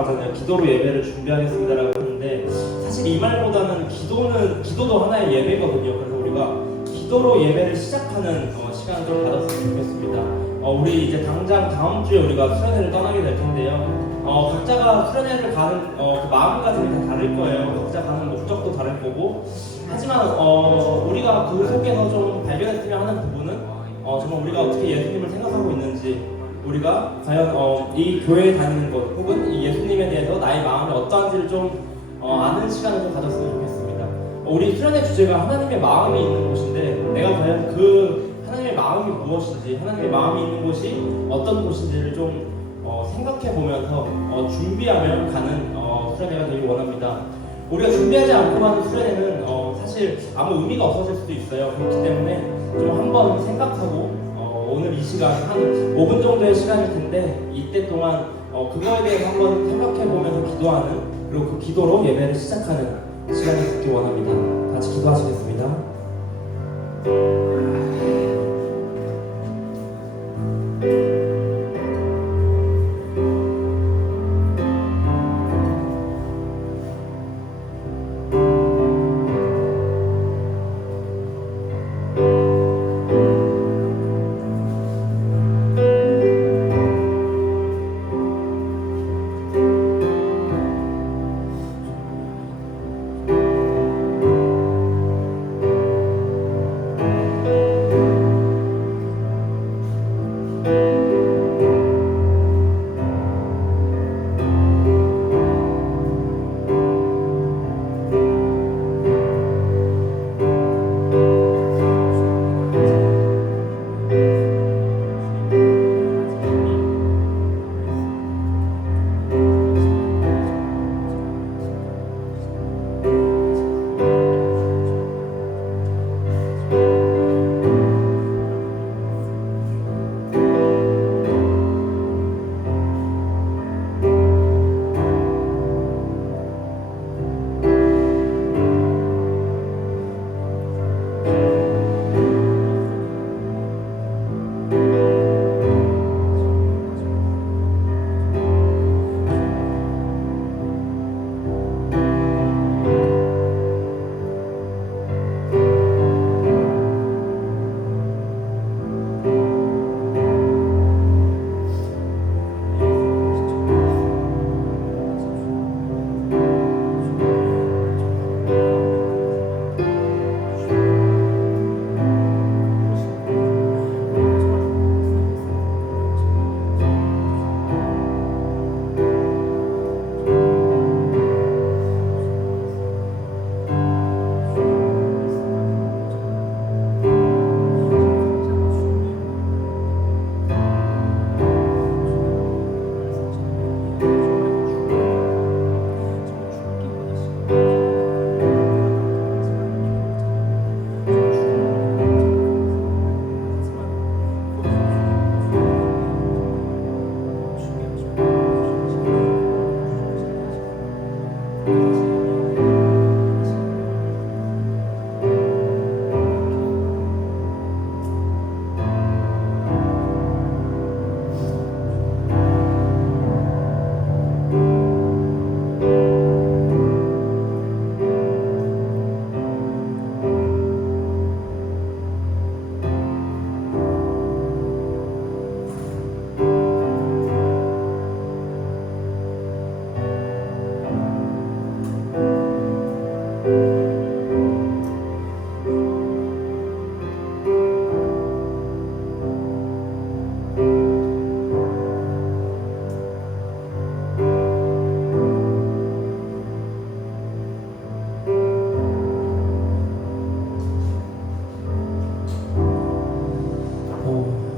말하잖아요. 기도로 예배를 준비하겠습니다라고 하는데 사실 이 말보다는 기도도 하나의 예배거든요. 그래서 우리가 기도로 예배를 시작하는 시간을 좀 가졌으면 좋겠습니다. 우리 이제 당장 다음 주에 우리가 수련회를 떠나게 될 텐데요. 각자가 수련회를 가는 그 마음가짐이 다 다를 거예요. 각자 가는 목적도 다를 거고. 하지만 우리가 그 속에서 좀 발견했으면 하는 부분은 정말 우리가 어떻게 예수님을 생각하고 있는지, 우리가 과연 이 교회에 다니는 것 혹은 이 예수님에 대해서 나의 마음이 어떠한지를 좀 아는 시간을 좀 가졌으면 좋겠습니다. 우리 수련회 주제가 하나님의 마음이 있는 곳인데, 내가 과연 그 하나님의 마음이 무엇인지, 하나님의 마음이 있는 곳이 어떤 곳인지를 좀 생각해 보면서 준비하며 가는 수련회가 되길 원합니다. 우리가 준비하지 않고 하는 수련회는 사실 아무 의미가 없어질 수도 있어요. 그렇기 때문에 좀 한번 생각하고 오늘 이 시간 한 5분 정도의 시간일 텐데, 이때 동안 그거에 대해서 한번 생각해 보면서 기도하는, 그리고 그 기도로 예배를 시작하는 시간이 되길 원합니다. 같이 기도하시겠습니다.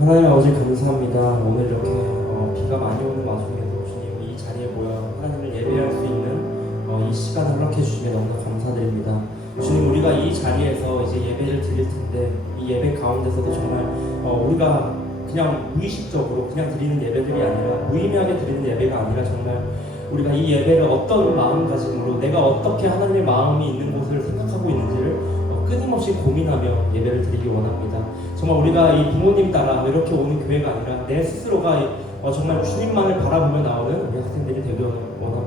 하나님 아버지 감사합니다. 오늘 이렇게 비가 많이 오는 와중에도 주님 이 자리에 모여 하나님을 예배할 수 있는 이 시간을 허락해 주시며 너무나 감사드립니다. 주님, 우리가 이 자리에서 이제 예배를 드릴 텐데, 이 예배 가운데서도 정말 우리가 그냥 무의식적으로 그냥 드리는 예배들이 아니라, 무의미하게 드리는 예배가 아니라, 정말 우리가 이 예배를 어떤 마음가짐으로, 내가 어떻게 하나님의 마음이 있는 곳을 생각하고 있는지를 끊임없이 고민하며 예배를 드리기 원합니다. 정말 우리가 이 부모님 따라 이렇게 오는 교회가 아니라 내 스스로가 정말 주님만을 바라보며 나오는 우리 학생들이 되기 원합니다.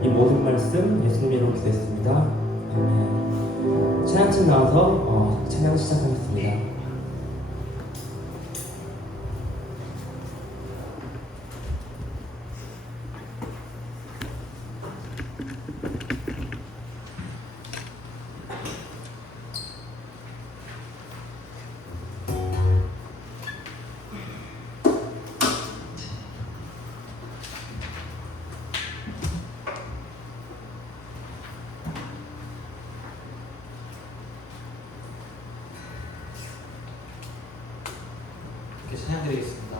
이 모든 말씀 예수님 이름으로 기도했습니다. 아멘. 찬양팀 나와서 찬양 시작하겠습니다. 이렇게 찬양드리겠습니다.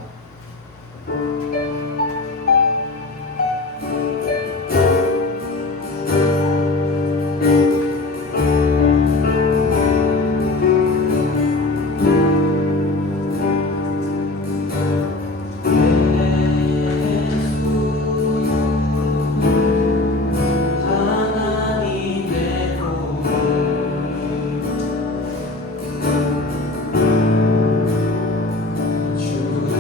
주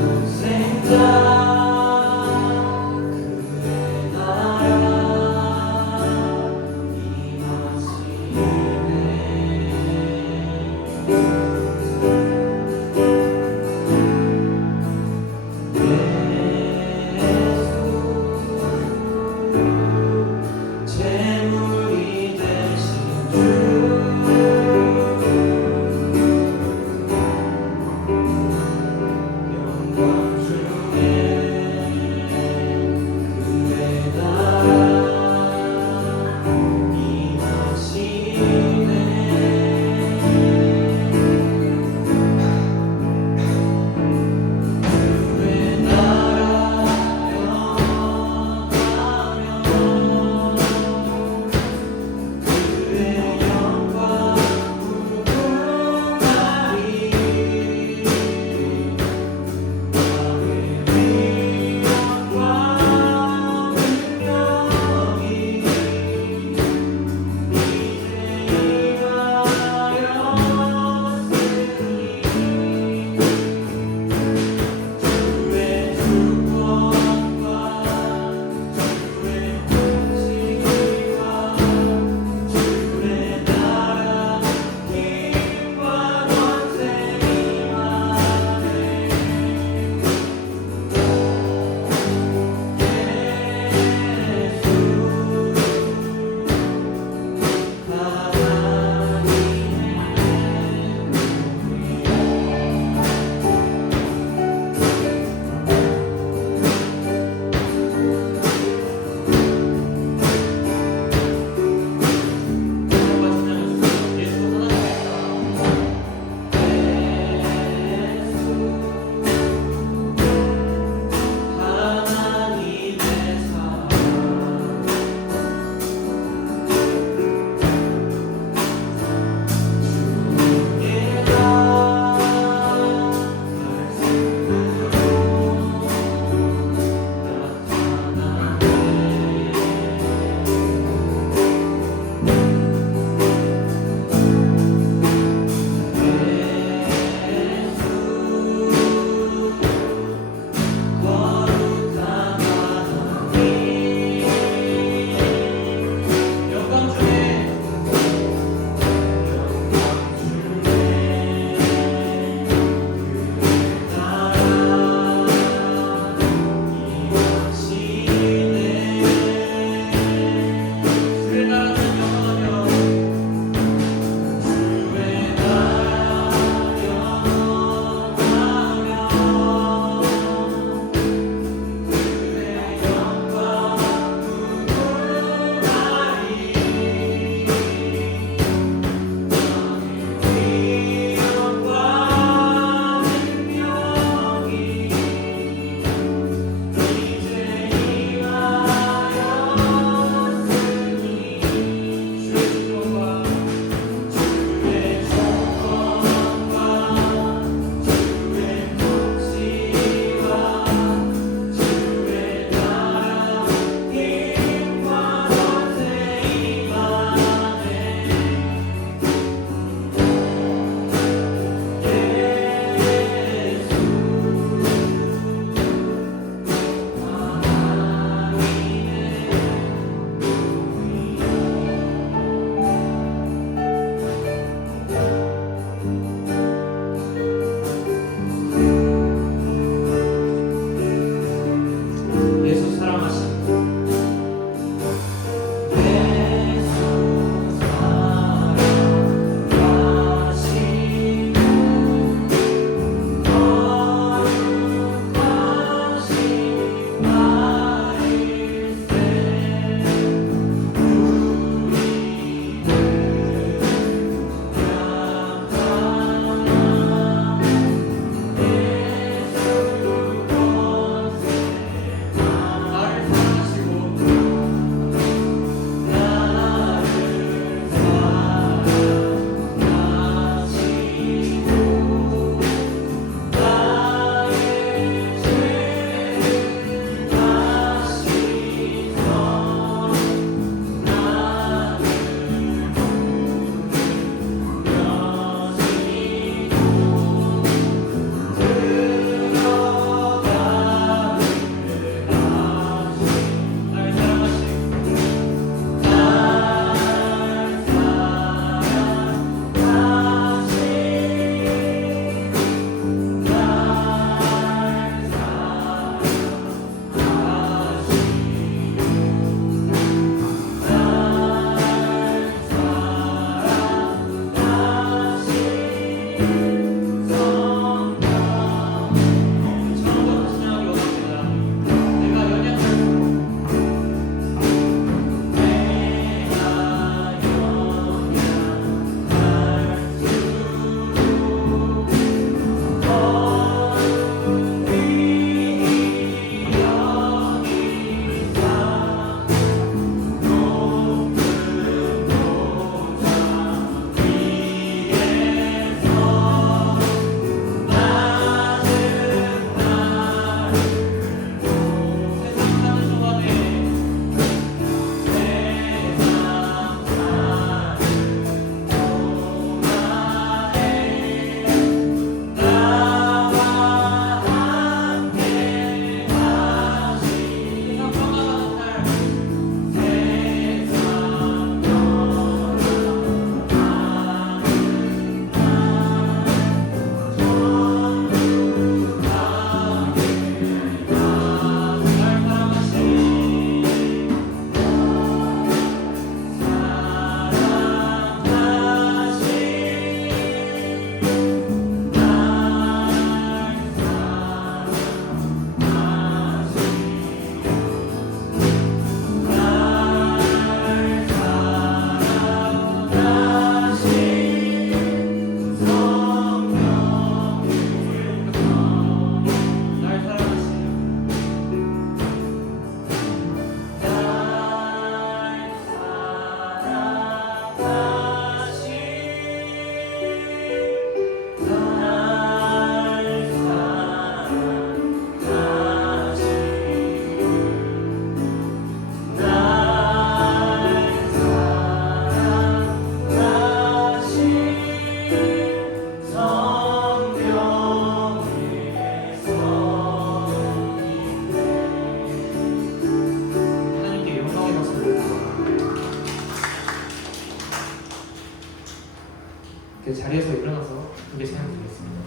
그 자리에서 일어나서 함께 찬양드리겠습니다.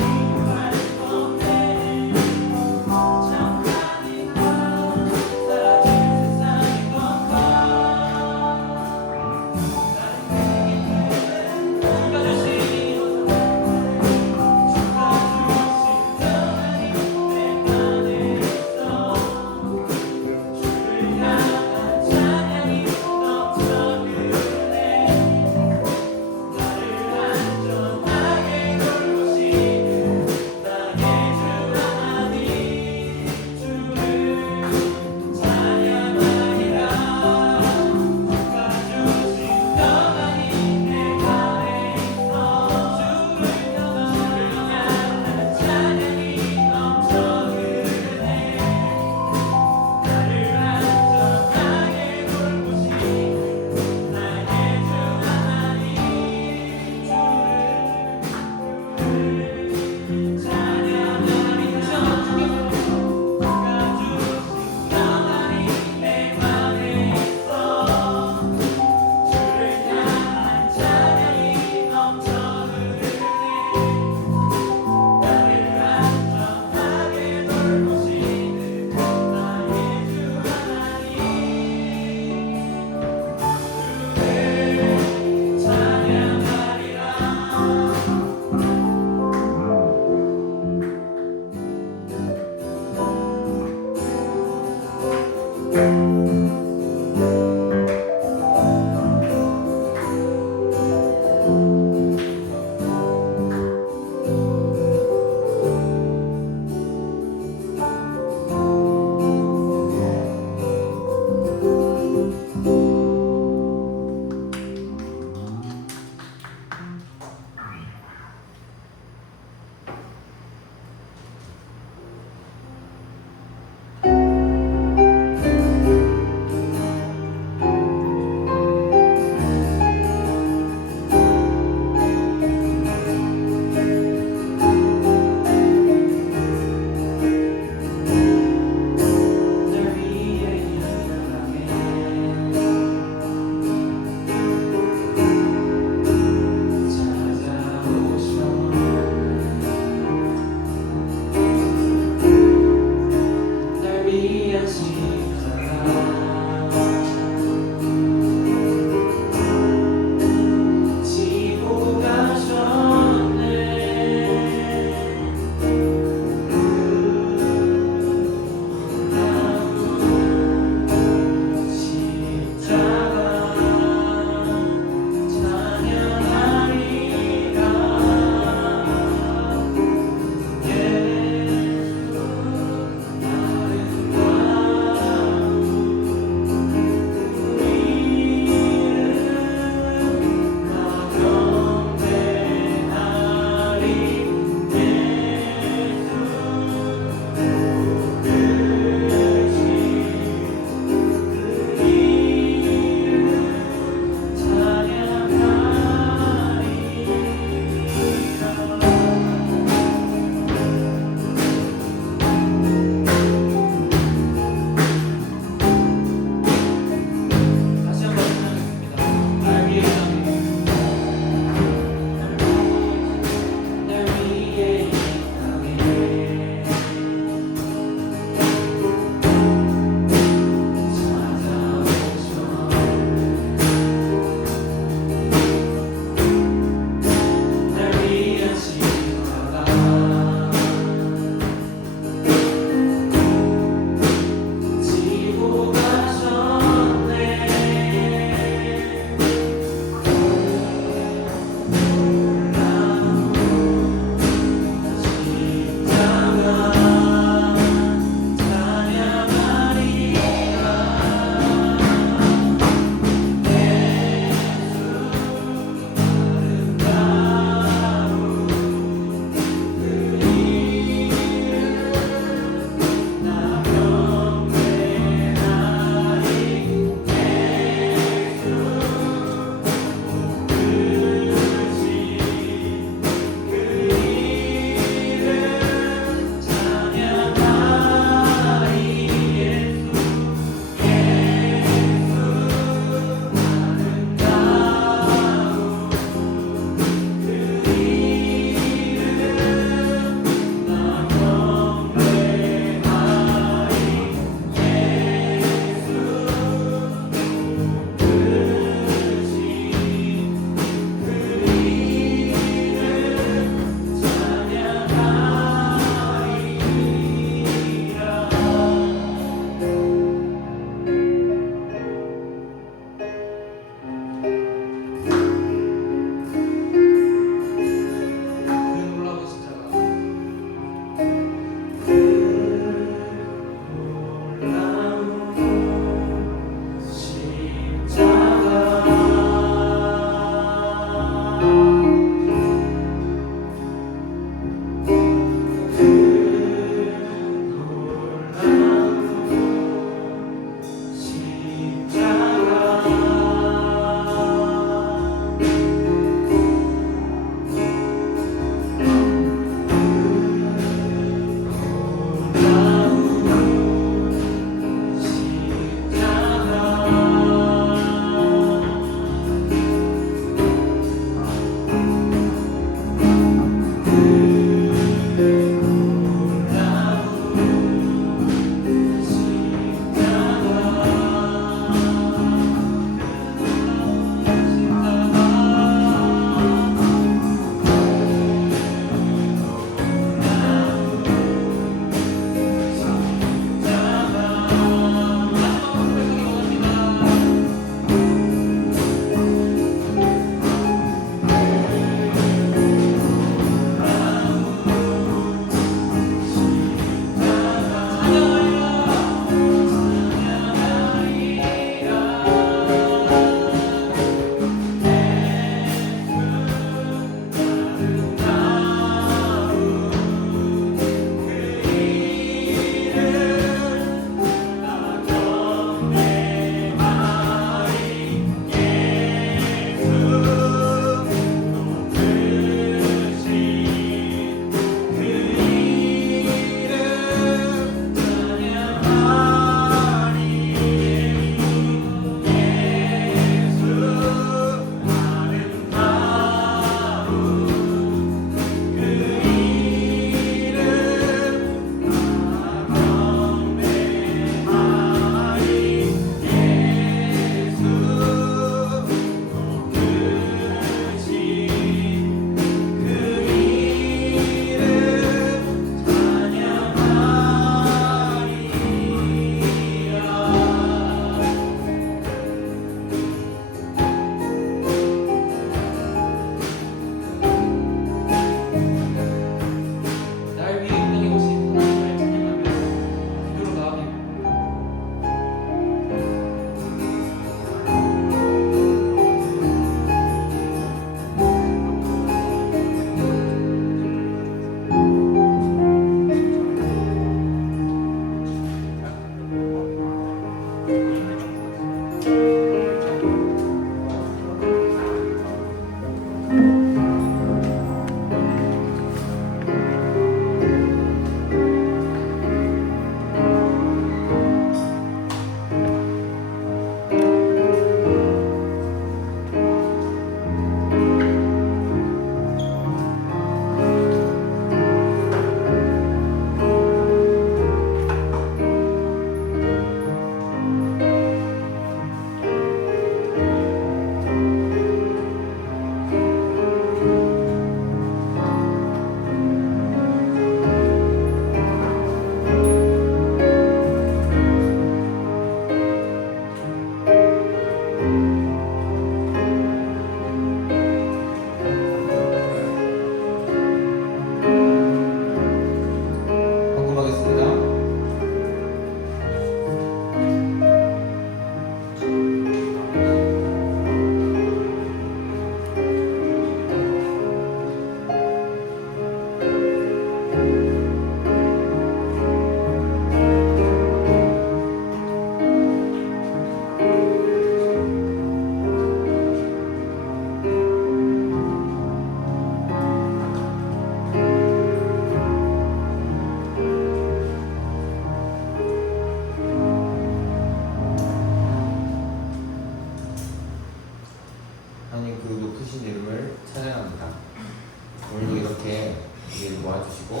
기회를 도와주시고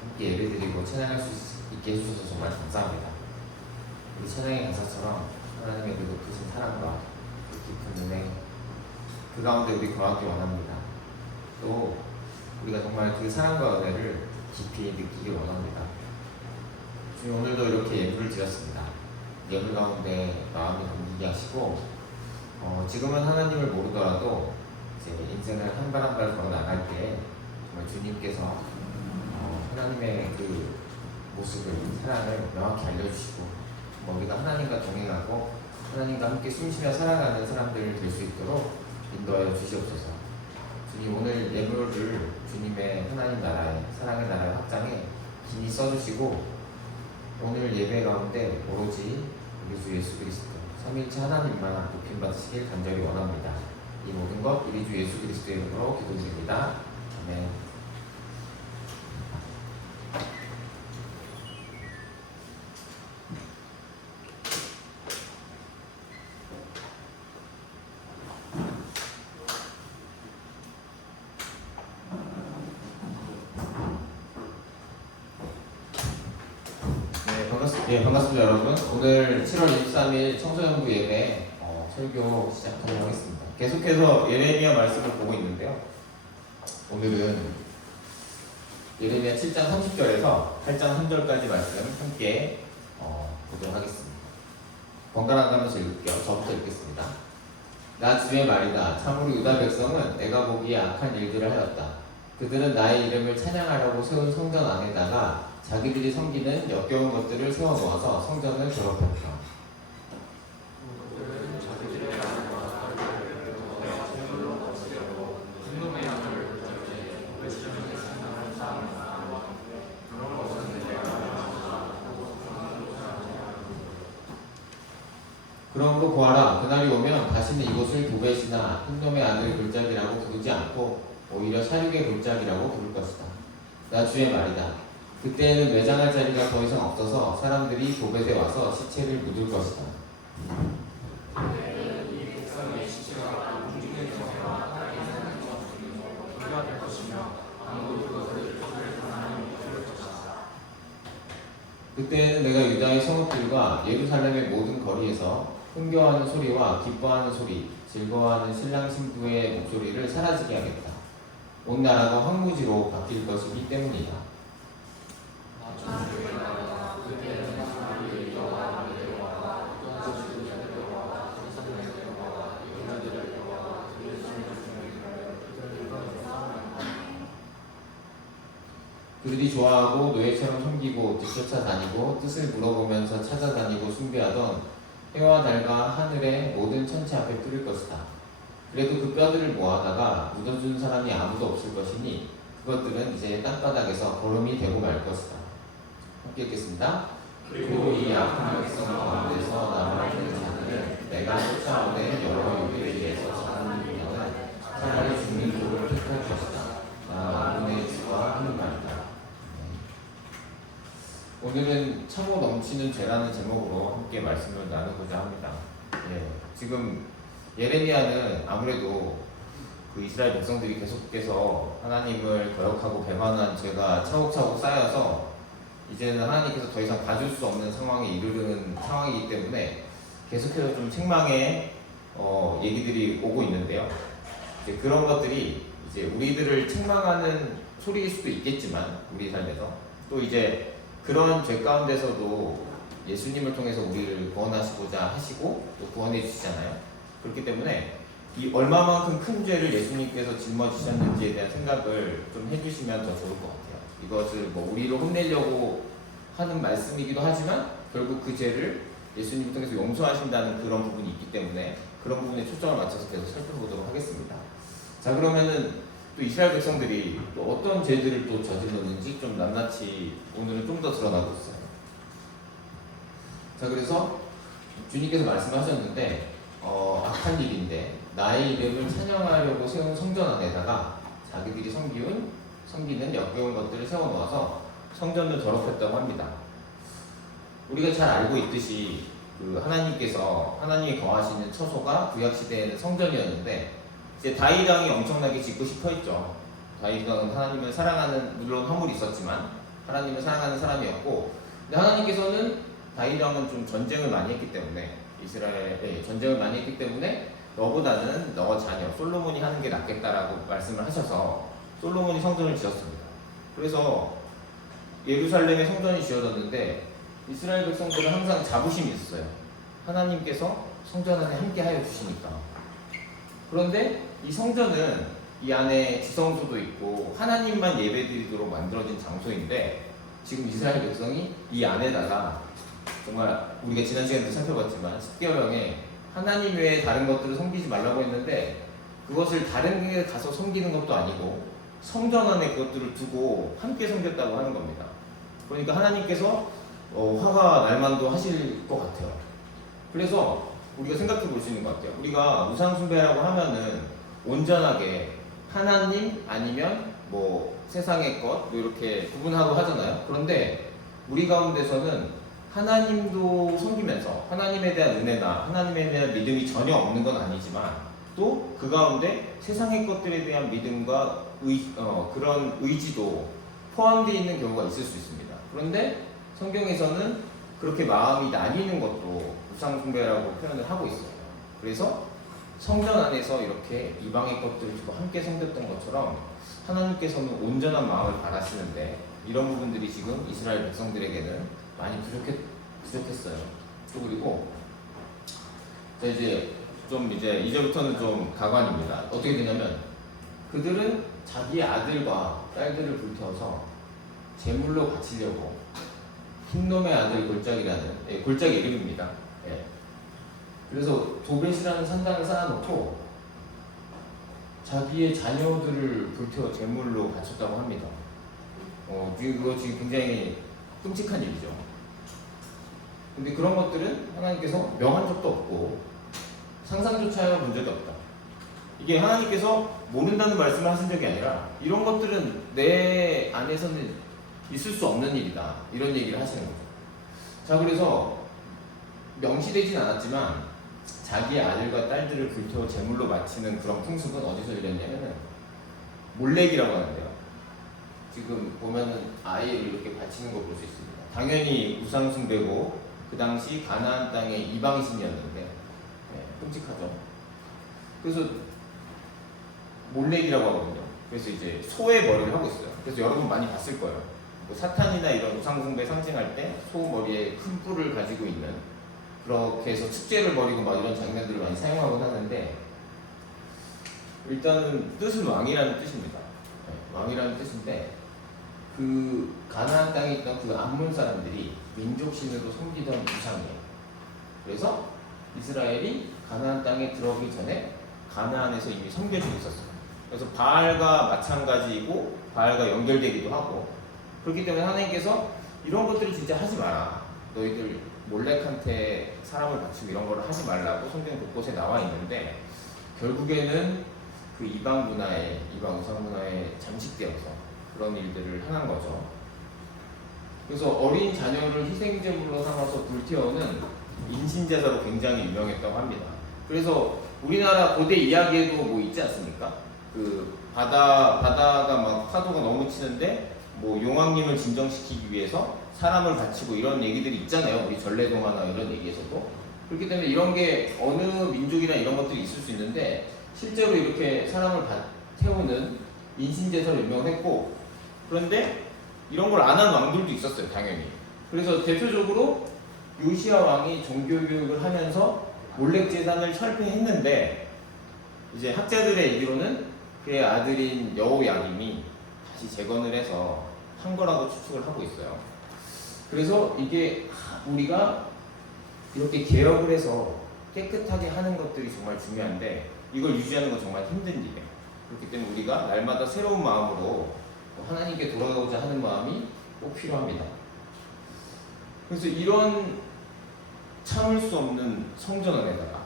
함께 예배드리고 찬양할 수 있게 해주셔서 정말 감사합니다. 우리 찬양의 가사처럼 하나님의 그 높으신 사랑과 그 깊은 은혜 그 가운데 우리 거하기 원합니다. 또 우리가 정말 그 사랑과 은혜를 깊이 느끼기 원합니다. 주님, 오늘도 이렇게 예물을 드렸습니다. 예물 가운데 마음이 담기게 하시고 지금은 하나님을 모르더라도 이제 인생을 한 발 한 발 걸어 나갈 때 정말 주님께서 하나님의 그 모습을, 사랑을 명확히 알려주시고 우리가 하나님과 동행하고 하나님과 함께 숨쉬며 살아가는 사람들 될 수 있도록 인도하여 주시옵소서. 주님, 오늘 예물을 주님의 하나님 나라의 사랑의 나라의 확장에 긴히 써주시고 오늘 예배 가운데 오로지 우리 주 예수 그리스도 삼위일체 하나님만 높임받으시길 간절히 원합니다. 이 모든 것 우리 주 예수 그리스도의 이름으로 기도드립니다. 아멘. 반갑습니다 여러분. 오늘 7월 23일 청소년부 예배 설교 시작하도록 하겠습니다. 계속해서 예레미야 말씀을 보고 있는데요. 오늘은 예레미야 7장 30절에서 8장 3절까지 말씀 함께 보도록 하겠습니다. 번갈아 가면서 읽을게요. 저부터 읽겠습니다. 나 주의 말이다. 참으로 유다 백성은 내가 보기에 악한 일들을 하였다. 그들은 나의 이름을 찬양하려고 세운 성전 안에다가 자기들이 섬기는 역겨운 것들을 세워놓아서 성전을 더럽혔다. 그러므로 보아라, 그날이 오면 다시는 이곳을 도벳이나 흰놈의 아들 골짜기라고 부르지 않고 오히려 사륙의 골짜기라고 부를 것이다. 나 주의 말이다. 그때에는 매장할 자리가 더 이상 없어서 사람들이 도벳에 와서 시체를 묻을 것이다. 그때에는 내가 유다의 성읍들과 예루살렘의 모든 거리에서 흥겨워하는 소리와 기뻐하는 소리, 즐거워하는 신랑 신부의 목소리를 사라지게 하겠다. 온 나라가 황무지로 바뀔 것이기 때문이다. 그들이 좋아하고 노예처럼 섬기고 뒤쫓아 다니고 뜻을 물어보면서 찾아다니고 숭배하던 해와 달과 하늘의 모든 천체 앞에 뿌릴 것이다. 그래도 그 뼈들을 모아다가 묻어준 사람이 아무도 없을 것이니 그것들은 이제 땅바닥에서 거름이 되고 말 것이다. 함께 읽겠습니다. 그리고 이 악한 백성 가운데서 남아있는 자들은 내가 쫓아오는 여러 유대인에서 사는 인간은 차라리 죽는 도를 택할 것이다. 나 만군의 주와 하는 말이다. 오늘은 차고 넘치는 죄라는 제목으로 함께 말씀을 나누고자 합니다. 지금 예레미야는 아무래도 그 이스라엘 백성들이 계속해서 하나님을 거역하고 배반한 죄가 차곡차곡 쌓여서 이제는 하나님께서 더 이상 봐줄 수 없는 상황에 이르는 상황이기 때문에 계속해서 좀 책망의 얘기들이 오고 있는데요. 이제 그런 것들이 이제 우리들을 책망하는 소리일 수도 있겠지만 우리 삶에서 또 이제 그런 죄 가운데서도 예수님을 통해서 우리를 구원하시고자 하시고 또 구원해 주시잖아요. 그렇기 때문에 이 얼마만큼 큰 죄를 예수님께서 짊어지셨는지에 대한 생각을 좀 해주시면 더 좋을 것 같아요. 이것을 뭐 우리를 혼내려고 하는 말씀이기도 하지만 결국 그 죄를 예수님을 통해서 용서하신다는 그런 부분이 있기 때문에 그런 부분에 초점을 맞춰서 계속 살펴보도록 하겠습니다. 자, 그러면은 또 이스라엘 백성들이 또 어떤 죄들을 또 저질렀는지 좀 낱낱이 오늘은 좀 더 드러나고 있어요. 자, 그래서 주님께서 말씀하셨는데 악한 일인데 나의 이름을 찬양하려고 세운 성전 안에다가 자기들이 섬기는 역겨운 것들을 세워놓아서 성전을 더럽혔다고 합니다. 우리가 잘 알고 있듯이 그 하나님께서 하나님이 거하시는 처소가 구약 시대에는 성전이었는데 이제 다윗 왕이 엄청나게 짓고 싶어했죠. 다윗은 하나님을 사랑하는, 물론 허물이 있었지만 하나님을 사랑하는 사람이었고, 근데 하나님께서는 다윗왕은 좀 전쟁을 많이 했기 때문에, 이스라엘에 전쟁을 많이 했기 때문에 너보다는 너 자녀 솔로몬이 하는 게 낫겠다라고 말씀을 하셔서 솔로몬이 성전을 지었습니다. 그래서 예루살렘에 성전이 지어졌는데 이스라엘 백성들은 항상 자부심이 있었어요. 하나님께서 성전 안에 함께 하여 주시니까. 그런데 이 성전은 이 안에 지성소도 있고 하나님만 예배드리도록 만들어진 장소인데, 지금 이스라엘 백성이 이 안에다가 정말 우리가 지난 시간에도 살펴봤지만 십계명에 하나님 외에 다른 것들을 섬기지 말라고 했는데, 그것을 다른 데 가서 섬기는 것도 아니고 성전 안에 그것들을 두고 함께 섬겼다고 하는 겁니다. 그러니까 하나님께서 화가 날만도 하실 것 같아요. 그래서 우리가 생각해 볼 수 있는 것 같아요. 우리가 우상숭배라고 하면은 온전하게 하나님 아니면 뭐 세상의 것 뭐 이렇게 구분하고 하잖아요. 그런데 우리 가운데서는 하나님도 섬기면서 하나님에 대한 은혜나 하나님에 대한 믿음이 전혀 없는 건 아니지만, 또 그 가운데 세상의 것들에 대한 믿음과 그런 의지도 포함되어 있는 경우가 있을 수 있습니다. 그런데 성경에서는 그렇게 마음이 나뉘는 것도 우상숭배라고 표현을 하고 있어요. 그래서 성전 안에서 이렇게 이방의 것들을 두고 함께 섬겼던 것처럼 하나님께서는 온전한 마음을 바라시는데, 이런 부분들이 지금 이스라엘 백성들에게는 많이 부족했어요. 또 그리고 이제부터는 좀 가관입니다. 어떻게 되냐면, 그들은 자기 아들과 딸들을 불태워서 제물로 바치려고, 흰놈의 아들 골짜기라는 골짜기 이름입니다. 그래서 도벳이라는 산당을 쌓아놓고 자기의 자녀들을 불태워 제물로 바쳤다고 합니다. 그거 지금 굉장히 끔찍한 일이죠. 근데 그런 것들은 하나님께서 명한 적도 없고 상상조차 해본 적이 없다. 이게 하나님께서 모른다는 말씀을 하신 적이 아니라, 이런 것들은 내 안에서는 있을 수 없는 일이다, 이런 얘기를 하시는 거죠. 자, 그래서 명시되진 않았지만 자기의 아들과 딸들을 불태워 제물로 바치는 그런 풍습은 어디서 유래했냐면은 몰렉이라고 하는데요. 지금 보면은 아이를 이렇게 바치는 거 볼 수 있습니다. 당연히 우상숭배고 그 당시 가나안 땅의 이방신이었는데 끔찍하죠. 그래서 몰렉이라고 하거든요. 그래서 이제 소의 머리를 하고 있어요. 그래서 여러분 많이 봤을 거예요. 뭐 사탄이나 이런 우상숭배 상징할 때 소 머리에 큰 뿔을 가지고 있는, 그렇게 해서 축제를 벌이고 막 이런 장면들을 많이 사용하곤 하는데, 일단은 뜻은 왕이라는 뜻입니다. 왕이라는 뜻인데, 그 가나안 땅에 있던 그 암몬 사람들이 민족신으로 섬기던 우상이에요. 그래서 이스라엘이 가나안 땅에 들어오기 전에 가나안에서 이미 섬겨지고 있었어요. 그래서 바알과 마찬가지이고 바알과 연결되기도 하고, 그렇기 때문에 하나님께서 이런 것들을 진짜 하지 마라, 너희들 몰렉한테 사람을 바치고 이런 거를 하지 말라고 성경 곳곳에 나와 있는데, 결국에는 그 이방 우상 문화에 잠식되어서 그런 일들을 하는 거죠. 그래서 어린 자녀를 희생제물로 삼아서 불태우는 인신제사로 굉장히 유명했다고 합니다. 그래서 우리나라 고대 이야기에도 뭐 있지 않습니까? 그 바다가 막 파도가 너무 치는데 뭐 용왕님을 진정시키기 위해서 사람을 바치고 이런 얘기들이 있잖아요. 우리 전래동화나 이런 얘기에서도. 그렇기 때문에 이런 게 어느 민족이나 이런 것들이 있을 수 있는데, 실제로 이렇게 사람을 태우는 인신제사로 유명했고, 그런데 이런 걸 안 한 왕들도 있었어요, 당연히. 그래서 대표적으로 요시야 왕이 종교교육을 하면서 몰렉제단을 철폐했는데, 이제 학자들의 얘기로는 그의 아들인 여호야김이 다시 재건을 해서 한 거라고 추측을 하고 있어요. 그래서 이게 우리가 이렇게 개혁을 해서 깨끗하게 하는 것들이 정말 중요한데, 이걸 유지하는 건 정말 힘든 일이에요. 그렇기 때문에 우리가 날마다 새로운 마음으로 하나님께 돌아가고자 하는 마음이 꼭 필요합니다. 그래서 이런 참을 수 없는 성전 안에다가,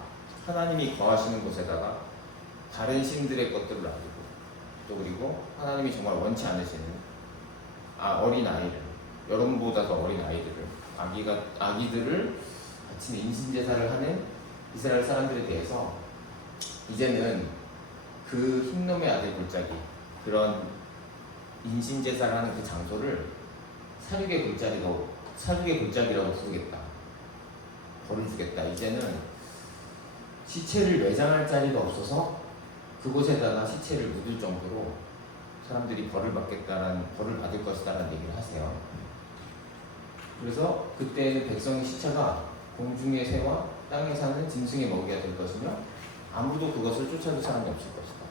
하나님이 거하시는 곳에다가 다른 신들의 것들을 놔두고, 또 그리고 하나님이 정말 원치 않으시는 어린 아이들, 여러분보다 더 어린 아이들을, 아기들을 바치는 인신제사를 하는 이스라엘 사람들에 대해서 이제는 그 흰놈의 아들 골짜기, 그런 인신제사를 하는 그 장소를 사륙의 골짜기라고 부르겠다. 벌을 주겠다. 이제는 시체를 매장할 자리가 없어서 그곳에다가 시체를 묻을 정도로 사람들이 벌을 받을 것이다라는 얘기를 하세요. 그래서 그때는 백성의 시체가 공중의 새와 땅에 사는 짐승의 먹이가 될 것이며 아무도 그것을 쫓아줄 사람이 없을 것이다.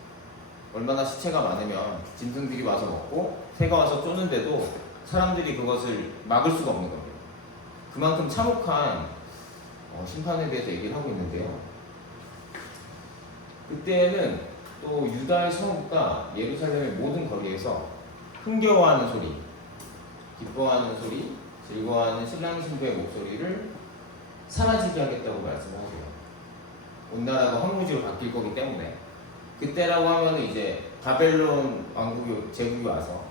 얼마나 시체가 많으면 짐승들이 와서 먹고 새가 와서 쫓는데도 사람들이 그것을 막을 수가 없는 겁니다. 그만큼 참혹한 심판에 대해서 얘기를 하고 있는데요. 그때는 또 유다의 성읍과 예루살렘의 모든 거리에서 흥겨워하는 소리, 기뻐하는 소리, 즐거워하는 신랑 신부의 목소리를 사라지게 하겠다고 말씀을 하세요. 온 나라가 황무지로 바뀔 거기 때문에 그때라고 하면 이제 바벨론 왕국이 제국이 와서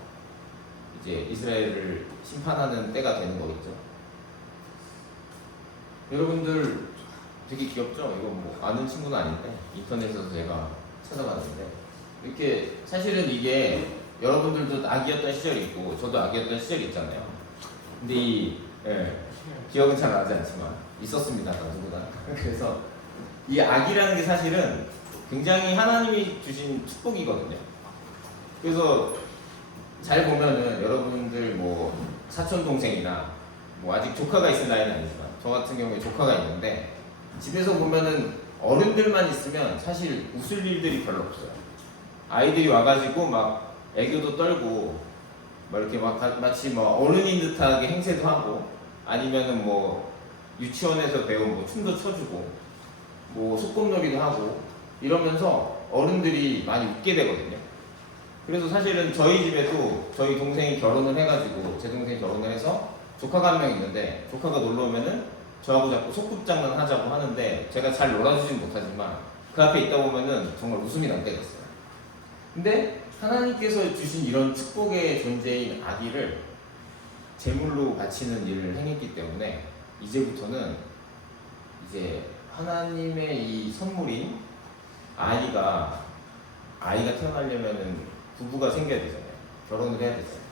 이제 이스라엘을 심판하는 때가 되는 거겠죠. 여러분들 되게 귀엽죠? 이거 뭐 아는 친구는 아닌데 인터넷에서 제가 찾아봤는데 이렇게 사실은 이게 여러분들도 아기였던 시절이 있고 저도 아기였던 시절이 있잖아요. 근데 기억은 잘 나지 않지만 있었습니다. 누구나. 그래서 이 아기라는 게 사실은 굉장히 하나님이 주신 축복이거든요. 그래서 잘 보면은 여러분들 뭐 사촌 동생이나 뭐 아직 조카가 있을 나이는 아니지만 저 같은 경우에 조카가 있는데 집에서 보면은 어른들만 있으면 사실 웃을 일들이 별로 없어요. 아이들이 와가지고 막 애교도 떨고 막 이렇게 마치 뭐 어른인 듯하게 행세도 하고 아니면은 뭐 유치원에서 배운 뭐 춤도 춰주고 뭐 소꿉놀이도 하고 이러면서 어른들이 많이 웃게 되거든요. 그래서 사실은 저희 집에도 저희 동생이 결혼을 해가지고 제 동생이 결혼을 해서 조카가 한 명 있는데 조카가 놀러 오면은 저하고 자꾸 소꿉장난 하자고 하는데 제가 잘 놀아주진 못하지만 그 앞에 있다 보면은 정말 웃음이 날 때가 있어요. 근데 하나님께서 주신 이런 축복의 존재인 아기를 제물로 바치는 일을 행했기 때문에 이제부터는 이제 하나님의 이 선물인 아이가 태어나려면은 부부가 생겨야 되잖아요. 결혼을 해야 되잖아요.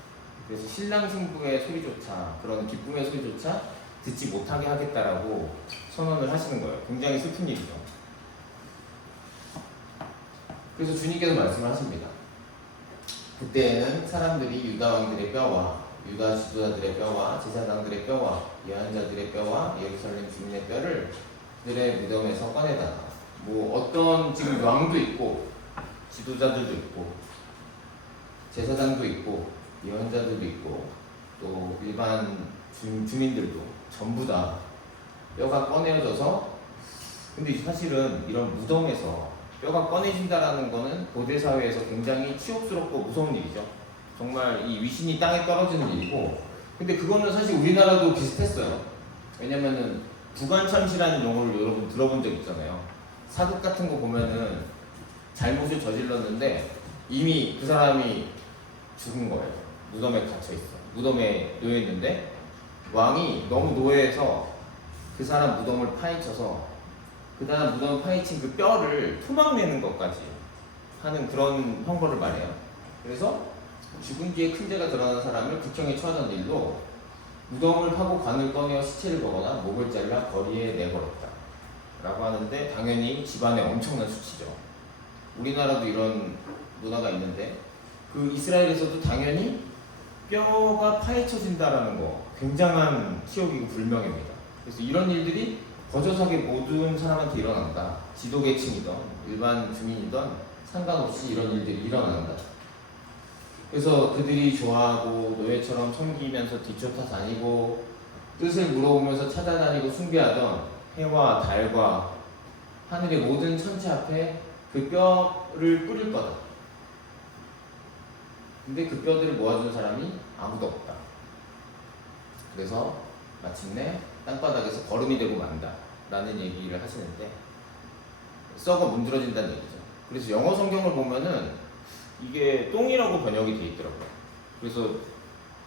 그래서 신랑 신부의 소리조차 그런 기쁨의 소리조차 듣지 못하게 하겠다라고 선언을 하시는 거예요. 굉장히 슬픈 일이죠. 그래서 주님께서 말씀하십니다. 그때에는 사람들이 유다 왕들의 뼈와 유다 지도자들의 뼈와 제사장들의 뼈와 예언자들의 뼈와 예루살렘 주민의 뼈를 그들의 무덤에서 꺼내다가 뭐 어떤 지금 왕도 있고 지도자들도 있고 제사장도 있고 예언자들도 있고 또 일반 주민들도 전부 다 뼈가 꺼내져서 근데 사실은 이런 무덤에서 뼈가 꺼내진다라는 거는 고대 사회에서 굉장히 치욕스럽고 무서운 일이죠. 정말 이 위신이 땅에 떨어지는 일이고 근데 그거는 사실 우리나라도 비슷했어요. 왜냐면은 부관참시라는 용어를 여러분 들어본 적 있잖아요. 사극 같은 거 보면은 잘못을 저질렀는데 이미 그 사람이 죽은 거예요. 무덤에 갇혀 있어. 무덤에 놓여 있는데 왕이 너무 노예해서 그 사람 무덤을 파헤쳐서 그 다음 무덤을 파헤친 그 뼈를 토막내는 것까지 하는 그런 형벌을 말해요. 그래서 죽은 뒤에 큰 죄가 드러난 사람을 극형에 처하던 일도 무덤을 파고 관을 꺼내어 시체를 보거나 목을 잘라 거리에 내버렸다 라고 하는데 당연히 집안에 엄청난 수치죠. 우리나라도 이런 문화가 있는데 그 이스라엘에서도 당연히 뼈가 파헤쳐진다라는 거 굉장한 치욕이고 불명예입니다. 그래서 이런 일들이 거저사게 모든 사람한테 일어난다. 지도계층이든 일반 주민이든 상관없이 이런 일들이 일어난다. 그래서 그들이 좋아하고 노예처럼 섬기면서 뒤쫓아 다니고 뜻을 물어보면서 찾아다니고 숭배하던 해와 달과 하늘의 모든 천체 앞에 그 뼈를 뿌릴 거다. 근데 그 뼈들을 모아준 사람이 아무도 없다. 그래서 마침내 땅바닥에서 거름이 되고 만다 라는 얘기를 하시는데 썩어 문드러진다는 얘기죠. 그래서 영어 성경을 보면은 이게 똥이라고 번역이 돼 있더라고요. 그래서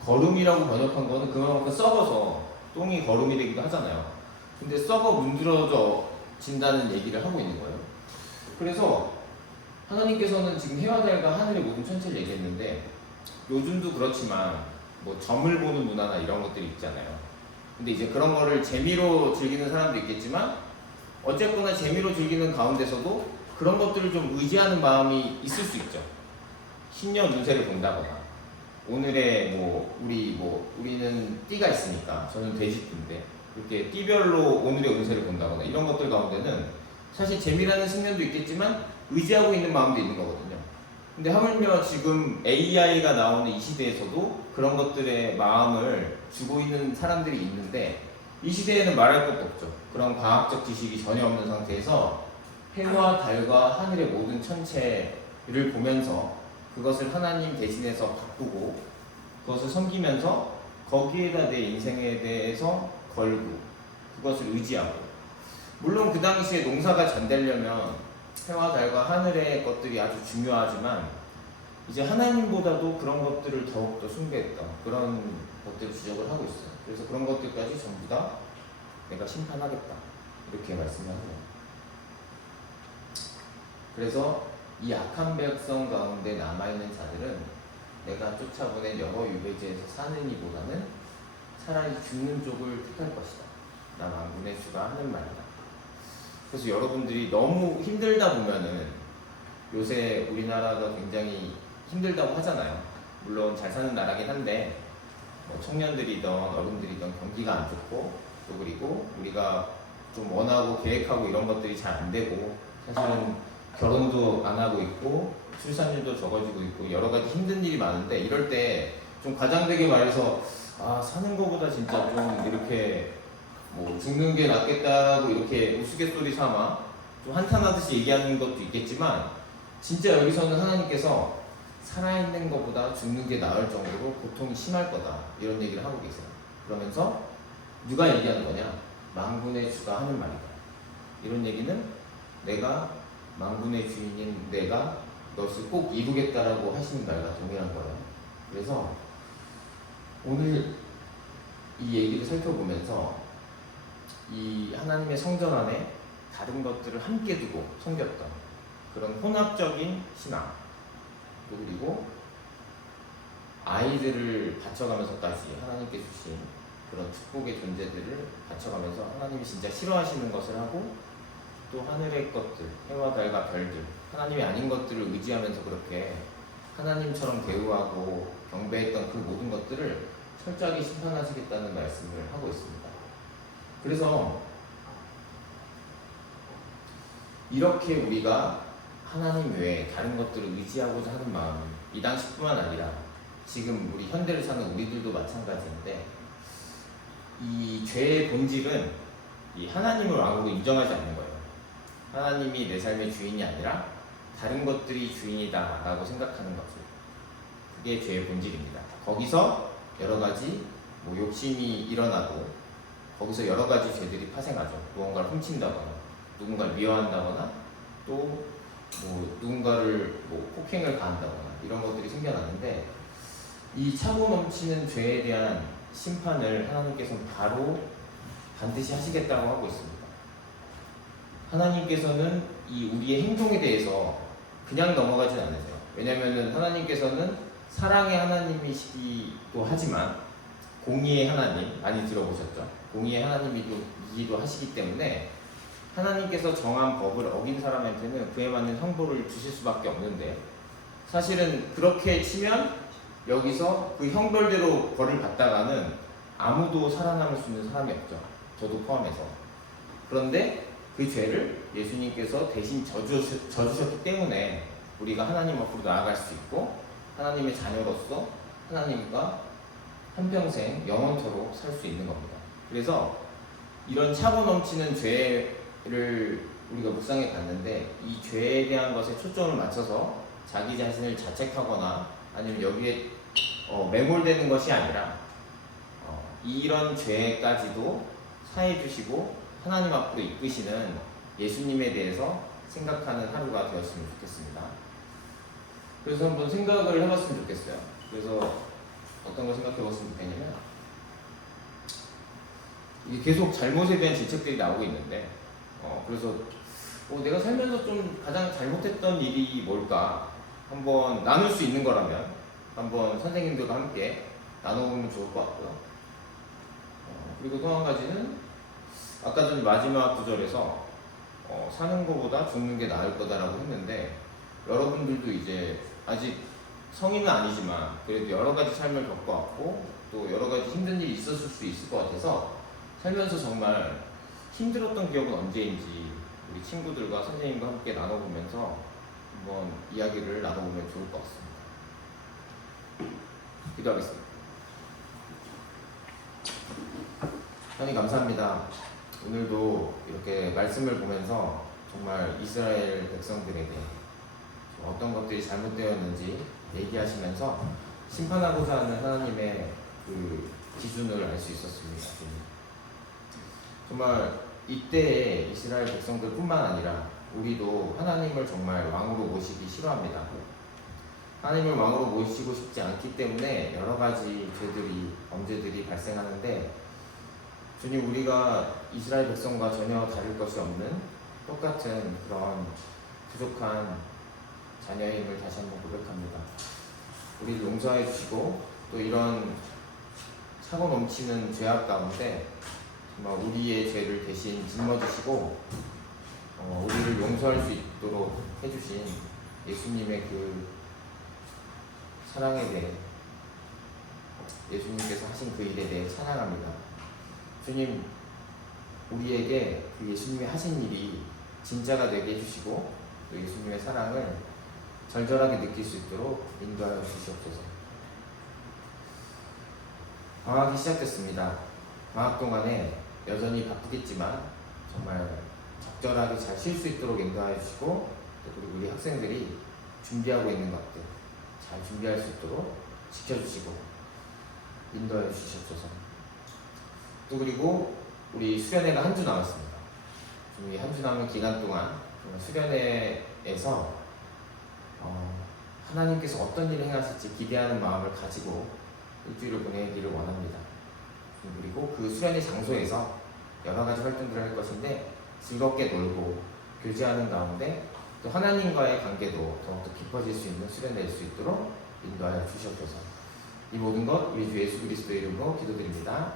거름이라고 번역한 거는 그만큼 썩어서 똥이 거름이 되기도 하잖아요. 근데 썩어 문드러져진다는 얘기를 하고 있는 거예요. 그래서 하나님께서는 지금 해와 달과 하늘의 모든 천체를 얘기했는데 요즘도 그렇지만 뭐 점을 보는 문화나 이런 것들이 있잖아요. 근데 이제 그런 거를 재미로 즐기는 사람도 있겠지만 어쨌거나 재미로 즐기는 가운데서도 그런 것들을 좀 의지하는 마음이 있을 수 있죠. 신년 운세를 본다거나 오늘의 우리는 띠가 있으니까 저는 돼지띠인데 이렇게 띠별로 오늘의 운세를 본다거나 이런 것들 가운데는 사실 재미라는 측면도 있겠지만 의지하고 있는 마음도 있는 거거든요. 근데 하물며 지금 AI가 나오는 이 시대에서도 그런 것들의 마음을 주고 있는 사람들이 있는데 이 시대에는 말할 것도 없죠. 그런 과학적 지식이 전혀 없는 상태에서 해와 달과 하늘의 모든 천체를 보면서 그것을 하나님 대신해서 바꾸고 그것을 섬기면서 거기에다 내 인생에 대해서 걸고 그것을 의지하고 물론 그 당시에 농사가 잘 되려면 해와 달과 하늘의 것들이 아주 중요하지만 이제 하나님보다도 그런 것들을 더욱더 숭배했던 그런 것들을 지적을 하고 있어요. 그래서 그런 것들까지 전부 다 내가 심판하겠다 이렇게 말씀하세요. 그래서 이 악한 백성 가운데 남아있는 자들은 내가 쫓아보낸 여러 유배지에서 사는 이보다는 차라리 죽는 쪽을 택할 것이다. 나 만군의 주가 하는 말이다. 그래서 여러분들이 너무 힘들다 보면은 요새 우리나라가 굉장히 힘들다고 하잖아요. 물론 잘 사는 나라긴 한데 뭐 청년들이든 어른들이든 경기가 안 좋고 또 그리고 우리가 좀 원하고 계획하고 이런 것들이 잘 안 되고 사실은 결혼도 안 하고 있고 출산율도 적어지고 있고 여러 가지 힘든 일이 많은데 이럴 때 좀 과장되게 말해서 사는 거보다 진짜 좀 이렇게 뭐 죽는 게 낫겠다고 이렇게 우스갯소리 삼아 좀 한탄하듯이 얘기하는 것도 있겠지만 진짜 여기서는 하나님께서 살아있는 것보다 죽는 게 나을 정도로 고통이 심할 거다 이런 얘기를 하고 계세요. 그러면서 누가 얘기하는 거냐? 만군의 주가 하는 말이다. 이런 얘기는 내가 만군의 주인인 내가 너를 꼭 이루겠다라고 하시는 말과 동일한 거예요. 그래서 오늘 이 얘기를 살펴보면서 이 하나님의 성전 안에 다른 것들을 함께 두고 섬겼던 그런 혼합적인 신앙 또 그리고 아이들을 바쳐가면서까지 하나님께 주신 그런 축복의 존재들을 바쳐가면서 하나님이 진짜 싫어하시는 것을 하고 또 하늘의 것들, 해와 달과 별들, 하나님이 아닌 것들을 의지하면서 그렇게 하나님처럼 대우하고 경배했던 그 모든 것들을 철저하게 심판하시겠다는 말씀을 하고 있습니다. 그래서 이렇게 우리가 하나님 외에 다른 것들을 의지하고자 하는 마음은 이 당시뿐만 아니라 지금 우리 현대를 사는 우리들도 마찬가지인데 이 죄의 본질은 이 하나님을 왕으로 인정하지 않는 거예요. 하나님이 내 삶의 주인이 아니라 다른 것들이 주인이다 라고 생각하는 거죠. 그게 죄의 본질입니다. 거기서 여러 가지 욕심이 일어나고 거기서 여러 가지 죄들이 파생하죠. 무언가를 훔친다거나 누군가를 미워한다거나 또 누군가를 폭행을 가한다거나 이런 것들이 생겨나는데 이 차고 넘치는 죄에 대한 심판을 하나님께서는 바로 반드시 하시겠다고 하고 있습니다. 하나님께서는 이 우리의 행동에 대해서 그냥 넘어가진 않으세요. 왜냐하면 하나님께서는 사랑의 하나님이시기도 하지만 공의의 하나님 많이 들어보셨죠? 공의의 하나님이기도 하시기 때문에 하나님께서 정한 법을 어긴 사람한테는 그에 맞는 형벌을 주실 수밖에 없는데 사실은 그렇게 치면 여기서 그 형벌대로 벌을 받다가는 아무도 살아남을 수 있는 사람이 없죠. 저도 포함해서. 그런데 그 죄를 예수님께서 대신 져주셨기 때문에 우리가 하나님 앞으로 나아갈 수 있고 하나님의 자녀로서 하나님과 한평생 영원토록 살 수 있는 겁니다. 그래서 이런 차고 넘치는 죄를 우리가 묵상해 봤는데 이 죄에 대한 것에 초점을 맞춰서 자기 자신을 자책하거나 아니면 여기에 매몰되는 것이 아니라 이런 죄까지도 사해 주시고 하나님 앞으로 이끄시는 예수님에 대해서 생각하는 하루가 되었으면 좋겠습니다. 그래서 한번 생각을 해봤으면 좋겠어요. 그래서 어떤 걸 생각해 봤으면 좋겠냐면 이게 계속 잘못에 대한 질책들이 나오고 있는데 그래서 내가 살면서 좀 가장 잘못했던 일이 뭘까 한번 나눌 수 있는 거라면 한번 선생님들과 함께 나눠보면 좋을 것 같고요. 그리고 또 한 가지는 아까 전 마지막 구절에서 사는 것보다 죽는 게 나을 거다라고 했는데, 여러분들도 이제 아직 성인은 아니지만 그래도 여러 가지 삶을 겪어왔고 또 여러 가지 힘든 일이 있었을 수 있을 것 같아서 살면서 정말 힘들었던 기억은 언제인지 우리 친구들과 선생님과 함께 나눠보면서 한번 이야기를 나눠보면 좋을 것 같습니다. 기도하겠습니다. 하나님 감사합니다. 오늘도 이렇게 말씀을 보면서 정말 이스라엘 백성들에게 어떤 것들이 잘못되었는지 얘기하시면서 심판하고자 하는 하나님의 그 기준을 알 수 있었습니다. 정말 이때의 이스라엘 백성들뿐만 아니라 우리도 하나님을 정말 왕으로 모시기 싫어합니다. 하나님을 왕으로 모시고 싶지 않기 때문에 여러 가지 죄들이, 범죄들이 발생하는데, 주님, 우리가 이스라엘 백성과 전혀 다를 것이 없는 똑같은 그런 부족한 자녀임을 다시 한번 고백합니다. 우리를 용서해 주시고 또 이런 차고 넘치는 죄악 가운데 정말 우리의 죄를 대신 짊어지시고 우리를 용서할 수 있도록 해주신 예수님의 그 사랑에 대해, 예수님께서 하신 그 일에 대해 찬양합니다. 주님, 우리에게 그 예수님이 하신 일이 진짜가 되게 해주시고 또 예수님의 사랑을 절절하게 느낄 수 있도록 인도하여 주시옵소서. 방학이 시작됐습니다. 방학 동안에 여전히 바쁘겠지만 정말 적절하게 잘 쉴 수 있도록 인도하여 주시고, 또 그리고 우리 학생들이 준비하고 있는 것들 잘 준비할 수 있도록 지켜주시고 인도하여 주시옵소서. 또 그리고 우리 수련회가 한 주 남았습니다. 이 한 주 남은 기간 동안 수련회에서 하나님께서 어떤 일을 행하실지 기대하는 마음을 가지고 일주일을 보내기를 원합니다. 그리고 그 수련회 장소에서 여러 가지 활동들을 할 것인데, 즐겁게 놀고 교제하는 가운데 또 하나님과의 관계도 더욱더 깊어질 수 있는 수련회일 수 있도록 인도하여 주시옵소서. 이 모든 것 우리 주 예수 그리스도의 이름으로 기도드립니다.